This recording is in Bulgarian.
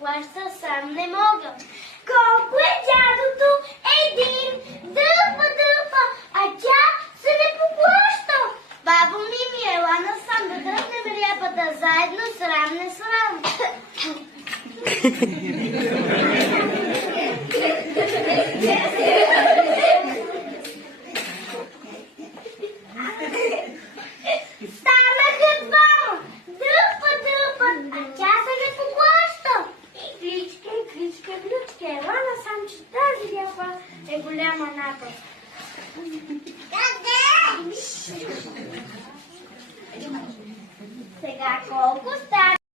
плаща, сам не мога. Колко е дядото? Един. Дълпа, дълпа, а тя се не поплаща. Бабо Мими, ела насам да дръпнем рябата заедно, срам не срам. Станаха двама. Дълпа, дълпа, а тя се не поплаща. И кличка, глючка, ела насам, че тази ряпа е голяма напаст. Сега колко стане?